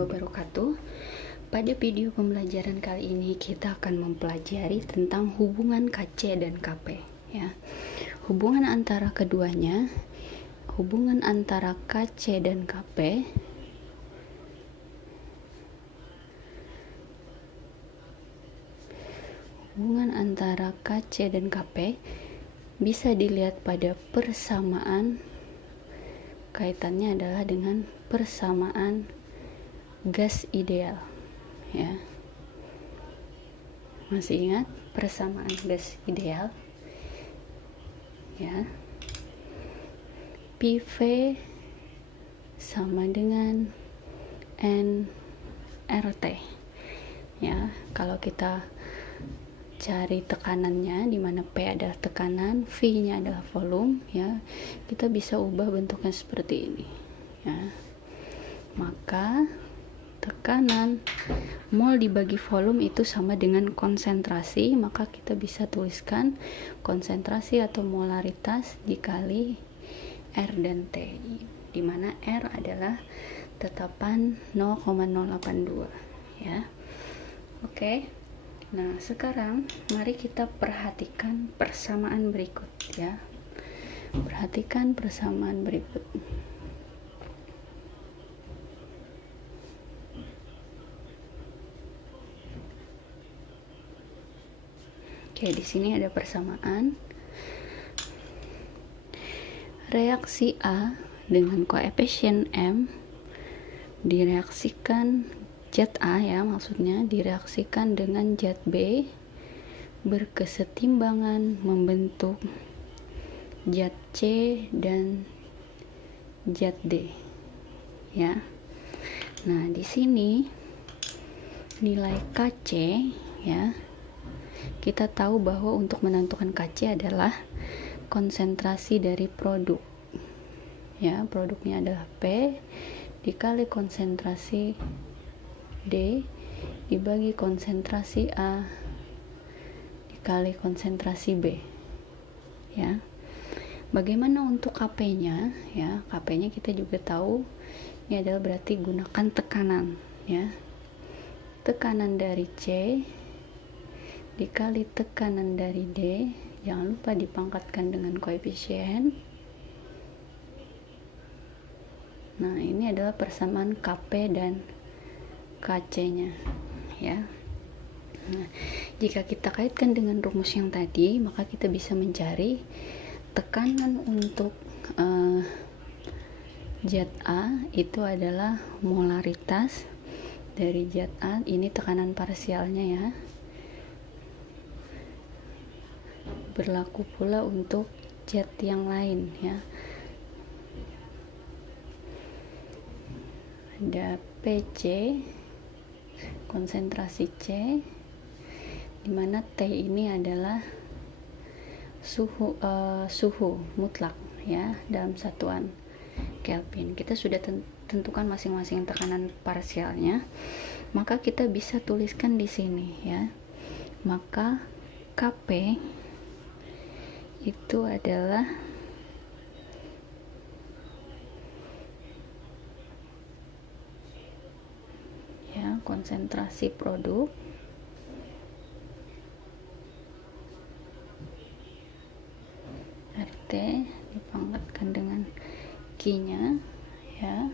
wabarakatuh. Pada video pembelajaran kali ini kita akan mempelajari tentang hubungan KC dan KP ya. Hubungan antara keduanya, hubungan antara KC dan KP bisa dilihat pada persamaan. Kaitannya adalah dengan persamaan gas ideal ya. Masih ingat persamaan gas ideal ya? PV sama dengan nRT ya. Kalau kita cari tekanannya, di mana P adalah tekanan, V-nya adalah volume ya, kita bisa ubah bentuknya seperti ini ya. Maka tekanan mol dibagi volume itu sama dengan konsentrasi, maka kita bisa tuliskan konsentrasi atau molaritas dikali R dan T, di mana R adalah tetapan 0,082 ya. Oke. Nah, sekarang mari kita perhatikan persamaan berikut ya. Perhatikan persamaan berikut. Oke, di sini ada persamaan. Reaksi A dengan koefisien M direaksikan zat A ya, maksudnya direaksikan dengan zat B berkesetimbangan membentuk zat C dan zat D ya. Nah, di sini nilai Kc ya, kita tahu bahwa untuk menentukan Kc adalah konsentrasi dari produk ya. Produknya adalah P dikali konsentrasi D dibagi konsentrasi A dikali konsentrasi B ya. Bagaimana untuk Kp-nya ya? Kp-nya kita juga tahu ini adalah berarti gunakan tekanan ya. Tekanan dari C dikali tekanan dari D, jangan lupa dipangkatkan dengan koefisien. Nah, ini adalah persamaan Kp dan Kc-nya ya. Nah, jika kita kaitkan dengan rumus yang tadi, maka kita bisa mencari tekanan untuk zat A itu adalah molaritas dari zat A. Ini tekanan parsialnya ya. Berlaku pula untuk zat yang lain ya. Ada PC konsentrasi C, dimana T ini adalah suhu mutlak ya dalam satuan Kelvin. Kita sudah tentukan masing-masing tekanan parsialnya, maka kita bisa tuliskan di sini ya. Maka Kp itu adalah konsentrasi produk RT dipangkatkan dengan Q-nya ya,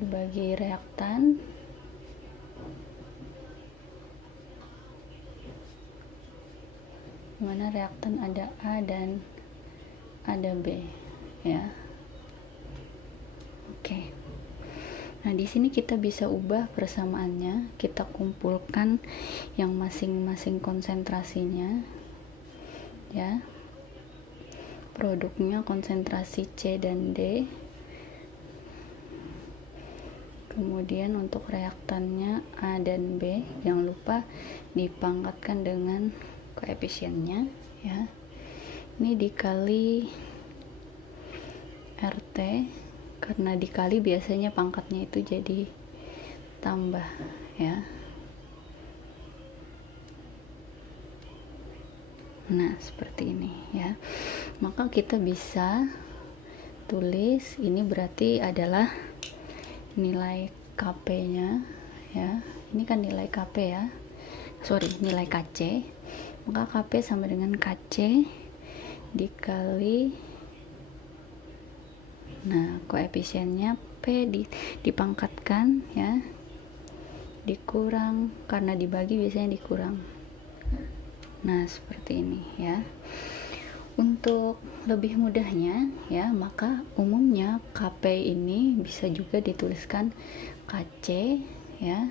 dibagi reaktan mana reaktan ada A dan ada B ya. Oke. Nah, di sini kita bisa ubah persamaannya, kita kumpulkan yang masing-masing konsentrasinya ya. Produknya konsentrasi C dan D. Kemudian untuk reaktannya A dan B, jangan lupa dipangkatkan dengan koefisiennya ya. Ini dikali RT, karena dikali biasanya pangkatnya itu jadi tambah ya. Nah, seperti ini ya. Maka kita bisa tulis ini berarti adalah nilai KP-nya ya. Ini kan nilai KP ya. Nilai KC. Maka KP sama dengan KC dikali, nah koefisiennya P dipangkatkan ya, dikurang, karena dibagi biasanya dikurang. Nah seperti ini ya. Untuk lebih mudahnya ya, maka umumnya KP ini bisa juga dituliskan KC ya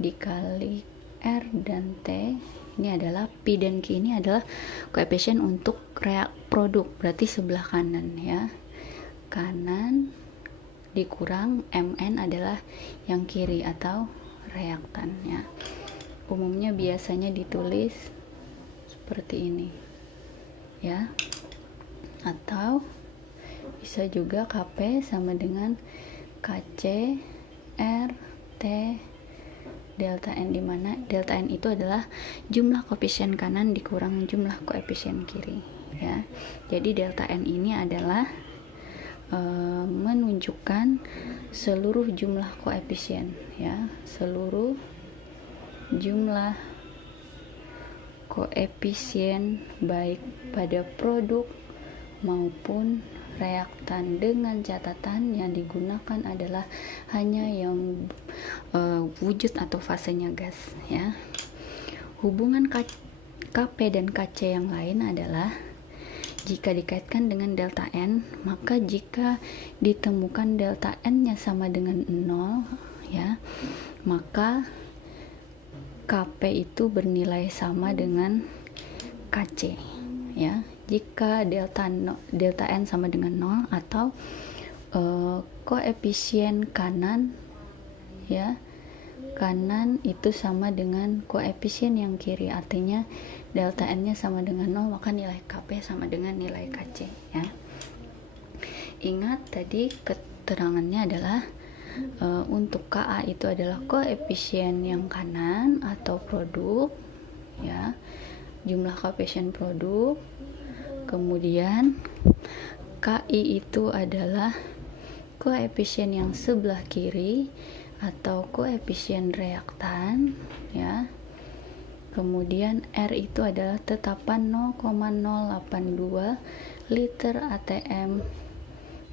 dikali R dan T. Ini adalah P dan Q, ini adalah koefisien untuk produk, berarti sebelah kanan ya. Kanan dikurang MN adalah yang kiri atau reaktan ya. Umumnya biasanya ditulis seperti ini ya, atau bisa juga KP sama dengan KC R T delta N, dimana delta N itu adalah jumlah koefisien kanan dikurang jumlah koefisien kiri ya. Jadi delta N ini adalah menunjukkan seluruh jumlah koefisien ya, seluruh jumlah koefisien baik pada produk maupun reaktan, dengan catatan yang digunakan adalah hanya yang wujud atau fasenya gas ya. Hubungan KP dan KC yang lain adalah jika dikaitkan dengan delta N, maka jika ditemukan delta N nya sama dengan 0 ya, maka KP itu bernilai sama dengan KC ya. Jika delta N sama dengan 0 atau koefisien kanan ya, kanan itu sama dengan koefisien yang kiri, artinya delta N nya sama dengan 0, maka nilai KP sama dengan nilai KC ya. Ingat tadi keterangannya adalah untuk KA itu adalah koefisien yang kanan atau produk ya, jumlah koefisien produk. Kemudian KI itu adalah koefisien yang sebelah kiri atau koefisien reaktan ya. Kemudian R itu adalah tetapan 0,082 liter ATM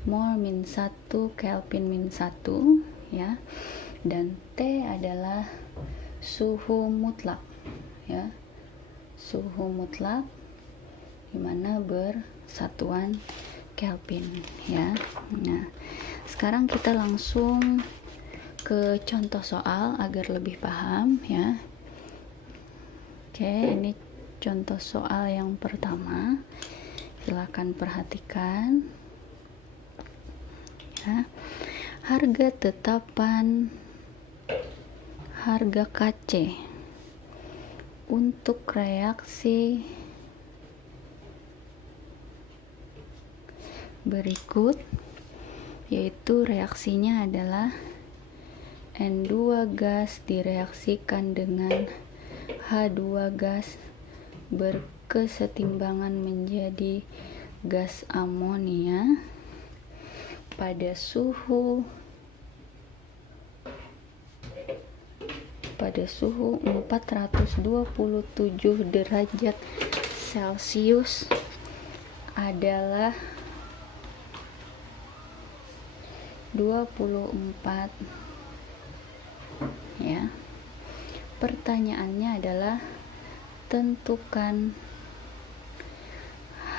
mol min 1 Kelvin min 1 ya. Dan T adalah suhu mutlak ya, suhu mutlak dimana bersatuan Kelvin ya. Nah sekarang kita langsung ke contoh soal agar lebih paham ya. Oke, ini contoh soal yang pertama, silakan perhatikan ya. Harga tetapan harga KC untuk reaksi berikut, yaitu reaksinya adalah N2 gas direaksikan dengan H2 gas berkesetimbangan menjadi gas amonia pada suhu 427 derajat Celcius adalah 24 ya. Pertanyaannya adalah tentukan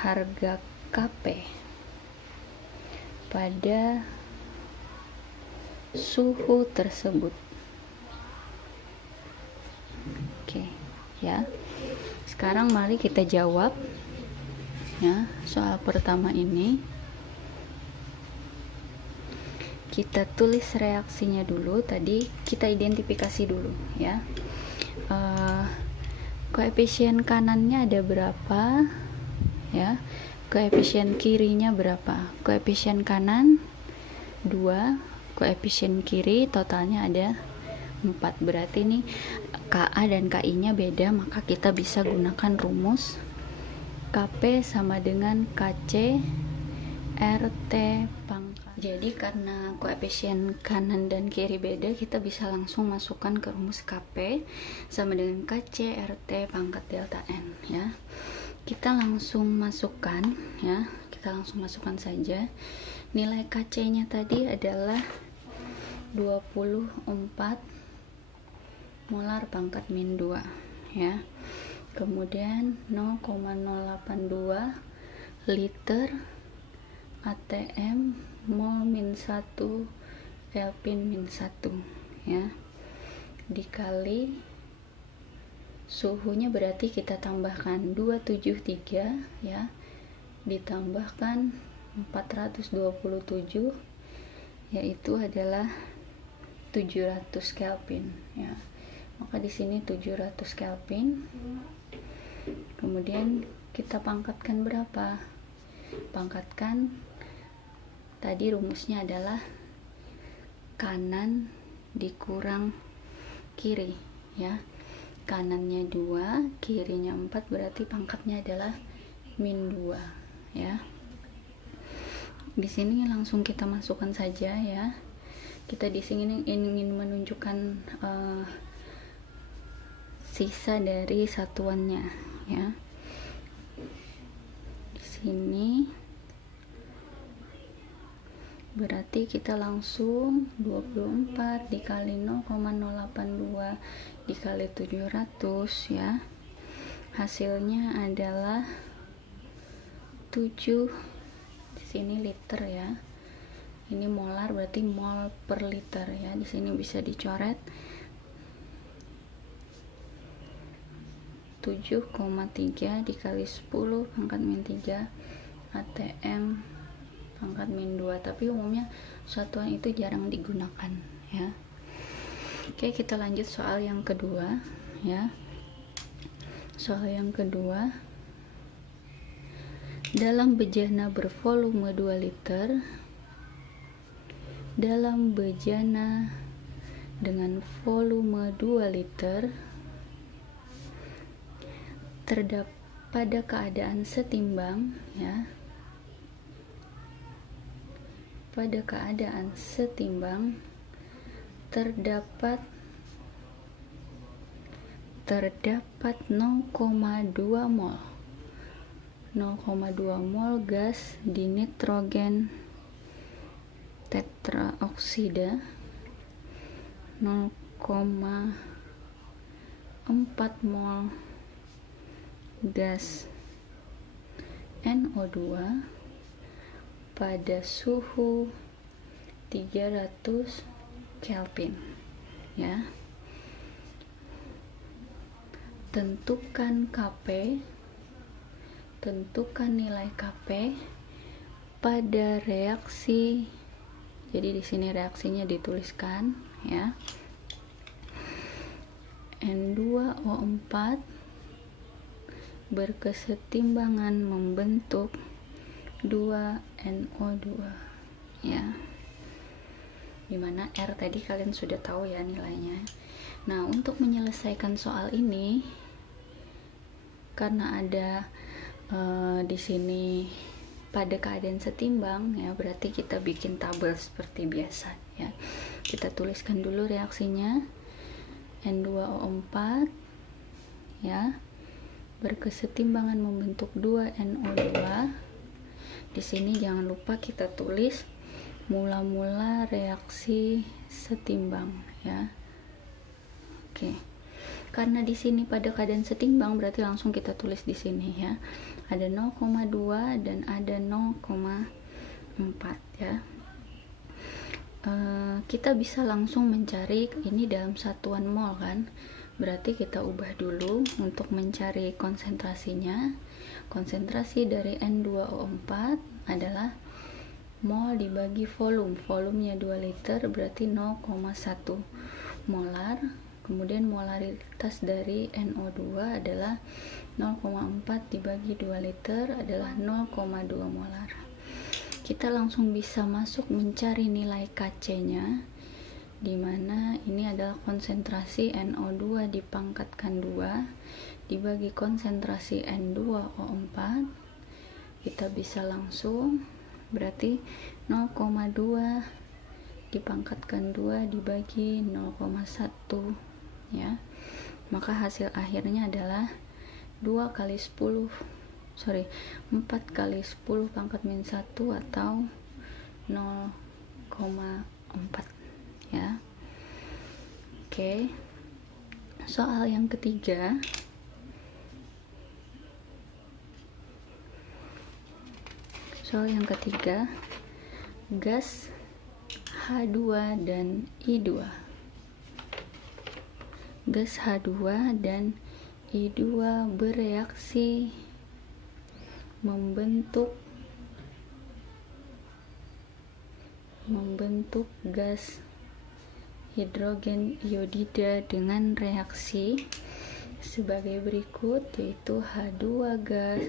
harga KP pada suhu tersebut. Oke ya. Sekarang mari kita jawab ya soal pertama ini. Kita tulis reaksinya dulu, tadi kita identifikasi dulu ya. Koefisien kanannya ada berapa ya, koefisien kirinya berapa. Koefisien kanan 2, koefisien kiri totalnya ada 4, berarti ini KA dan KI nya beda, maka kita bisa gunakan rumus KP sama dengan KC RT pangkat. Jadi karena koefisien kanan dan kiri beda, kita bisa langsung masukkan ke rumus KP sama dengan KC RT pangkat delta N ya. Kita langsung masukkan ya, kita langsung masukkan saja. Nilai KC-nya tadi adalah 24 molar pangkat min 2 ya. Kemudian 0,082 liter ATM mol min 1 Kelvin min 1 ya, dikali suhunya, berarti kita tambahkan 273 ya, ditambahkan 427, yaitu adalah 700 Kelvin ya. Maka di sini 700 Kelvin. Kemudian kita pangkatkan berapa? Pangkatkan, tadi rumusnya adalah kanan dikurang kiri ya. Kanannya 2, kirinya 4, berarti pangkatnya adalah min 2 ya. Di sini langsung kita masukkan saja ya. Kita di sini ingin menunjukkan sisa dari satuannya ya. Di sini berarti kita langsung 24 dikali 0,082 dikali 700 ya, hasilnya adalah 7, di sini liter ya, ini molar berarti mol per liter ya. Di sini bisa dicoret 7,3 dikali 10 pangkat min 3 ATM pangkat min 2, tapi umumnya satuan itu jarang digunakan ya. Oke, kita lanjut soal yang kedua ya. Soal yang kedua, dalam bejana bervolume 2 liter, dalam bejana dengan volume 2 liter terdapat pada keadaan setimbang ya, pada keadaan setimbang terdapat 0,2 mol 0,2 mol gas di nitrogen tetraoksida, 0,4 mol gas NO2 pada suhu 300 Kelvin ya. Tentukan KP, tentukan nilai KP pada reaksi. Jadi di sini reaksinya dituliskan ya. N2O4 berkesetimbangan membentuk 2NO2 ya, dimana R tadi kalian sudah tahu ya nilainya. Nah, untuk menyelesaikan soal ini, karena ada di sini pada keadaan setimbang ya, berarti kita bikin tabel seperti biasa ya. Kita tuliskan dulu reaksinya. N2O4 ya, berkesetimbangan membentuk 2NO2. Di sini jangan lupa kita tulis mula-mula reaksi setimbang ya. Oke. Karena di sini pada keadaan setimbang, berarti langsung kita tulis di sini ya. Ada 0,2 dan ada 0,4 ya. Kita bisa langsung mencari ini dalam satuan mol kan. Berarti kita ubah dulu untuk mencari konsentrasinya. Konsentrasi dari N2O4 adalah mol dibagi volume. Volumenya 2 liter berarti 0,1 molar. Kemudian molaritas dari NO2 adalah 0,4 dibagi 2 liter adalah 0,2 molar. Kita langsung bisa masuk mencari nilai KC-nya, dimana ini adalah konsentrasi NO2 dipangkatkan 2 dibagi konsentrasi N2O4. Kita bisa langsung berarti 0,2 dipangkatkan 2 dibagi 0,1 ya, maka hasil akhirnya adalah 4 kali 10 pangkat min 1 atau 0,4 ya. Oke, soal yang ketiga, gas H2 dan I2. Gas H2 dan I2 bereaksi membentuk gas hidrogen iodida dengan reaksi sebagai berikut, yaitu H2 gas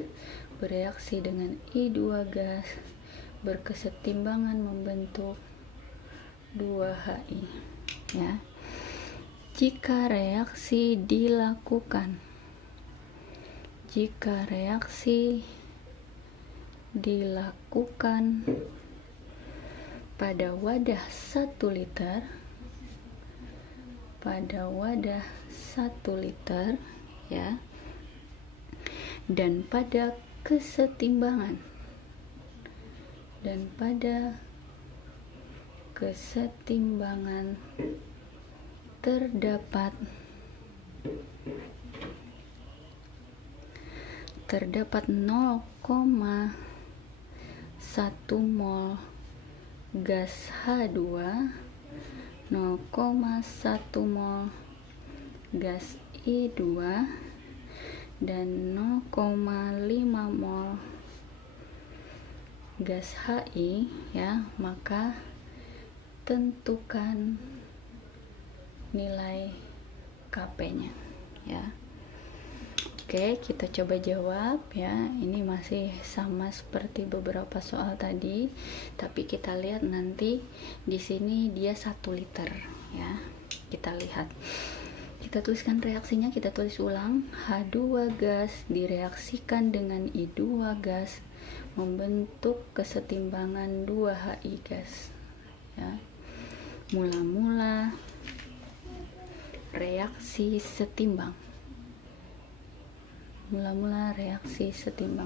bereaksi dengan I2 gas berkesetimbangan membentuk 2HI ya. Jika reaksi dilakukan pada wadah 1 liter ya, dan pada kesetimbangan terdapat 0,1 mol gas H2, 0,1 mol gas I2, dan 0,5 mol gas HI ya, maka tentukan nilai Kp-nya ya. Oke, kita coba jawab ya. Ini masih sama seperti beberapa soal tadi, tapi kita lihat nanti di sini dia 1 liter ya. Kita lihat. Kita tuliskan reaksinya, kita tulis ulang. H2 gas direaksikan dengan I2 gas membentuk kesetimbangan 2HI gas ya. Mula-mula reaksi setimbang.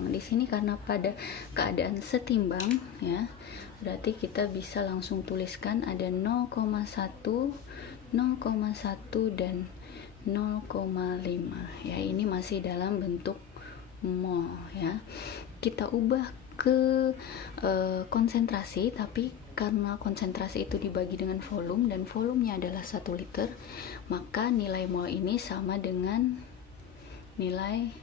Di sini karena pada keadaan setimbang ya, berarti kita bisa langsung tuliskan ada 0,1, 0,1 dan 0,5 ya. Ini masih dalam bentuk mol ya. Kita ubah ke konsentrasi, tapi karena konsentrasi itu dibagi dengan volume dan volumenya adalah 1 liter, maka nilai mol ini sama dengan nilai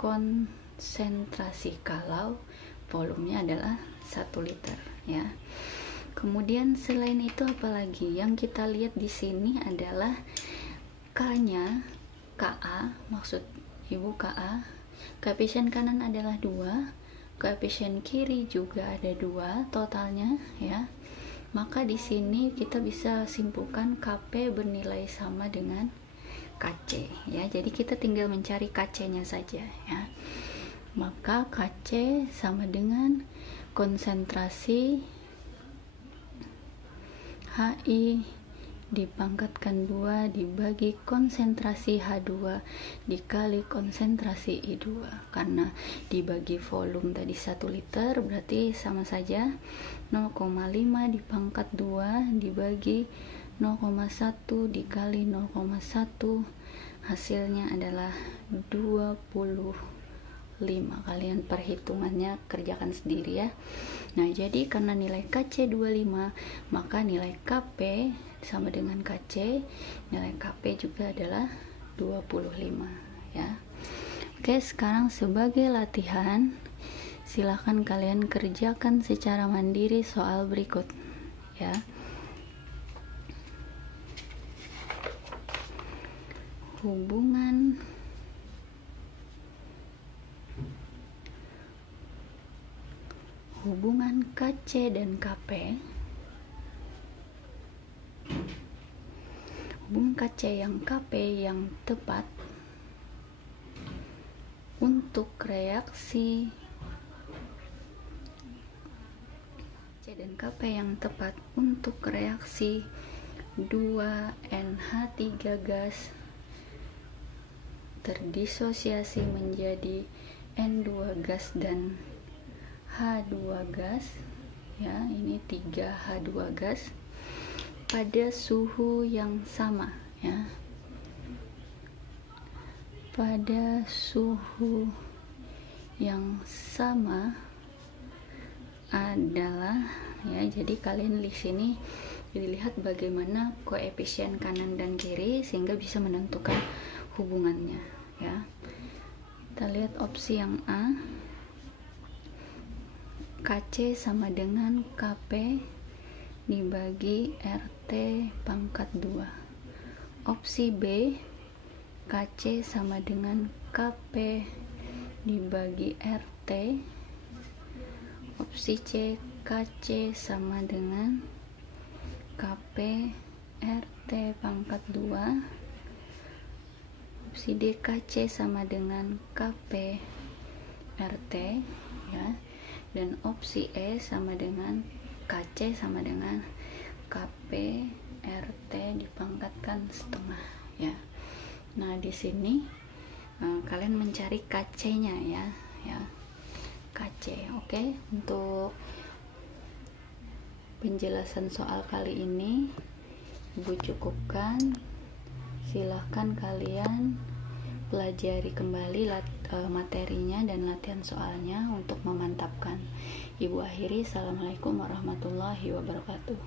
konsentrasi kalau volumenya adalah 1 liter ya. Kemudian selain itu apalagi yang kita lihat di sini adalah K-nya, Ka, maksud Ibu Ka, koefisien kanan adalah 2, koefisien kiri juga ada 2 totalnya ya. Maka di sini kita bisa simpulkan Kp bernilai sama dengan Kc ya. Jadi kita tinggal mencari Kc-nya saja ya. Maka Kc sama dengan konsentrasi HI dipangkatkan 2 dibagi konsentrasi H2 dikali konsentrasi I2. Karena dibagi volume tadi 1 liter, berarti sama saja 0,5 dipangkat 2 dibagi 0,1 dikali 0,1, hasilnya adalah 25. Kalian perhitungannya kerjakan sendiri ya. Nah, jadi karena nilai Kc 25, maka nilai Kp sama dengan Kc, nilai Kp juga adalah 25 ya. Oke, sekarang sebagai latihan silahkan kalian kerjakan secara mandiri soal berikut ya. Hubungan Kc dan Kp. Hubungan Kc yang Kp yang tepat untuk reaksi dan KP yang tepat untuk reaksi 2NH3 gas terdisosiasi menjadi N2 gas dan H2 gas, ya, ini 3H2 gas pada suhu yang sama, ya. Pada suhu yang sama adalah, ya, jadi kalian di sini dilihat bagaimana koefisien kanan dan kiri sehingga bisa menentukan hubungannya, ya. Kita lihat opsi yang A, KC sama dengan KP dibagi RT pangkat 2. Opsi B, KC sama dengan KP dibagi RT. Opsi C, KC sama dengan KP RT pangkat 2. Opsi D, KC sama dengan KP RT, ya. Dan opsi E sama dengan KC sama dengan KP RT dipangkatkan setengah, ya. Nah, di sini kalian mencari KC-nya, ya, KC. Oke, untuk penjelasan soal kali ini Ibu cukupkan. Silahkan kalian pelajari kembali materinya dan latihan soalnya untuk memantapkan. Ibu akhiri, assalamualaikum warahmatullahi wabarakatuh.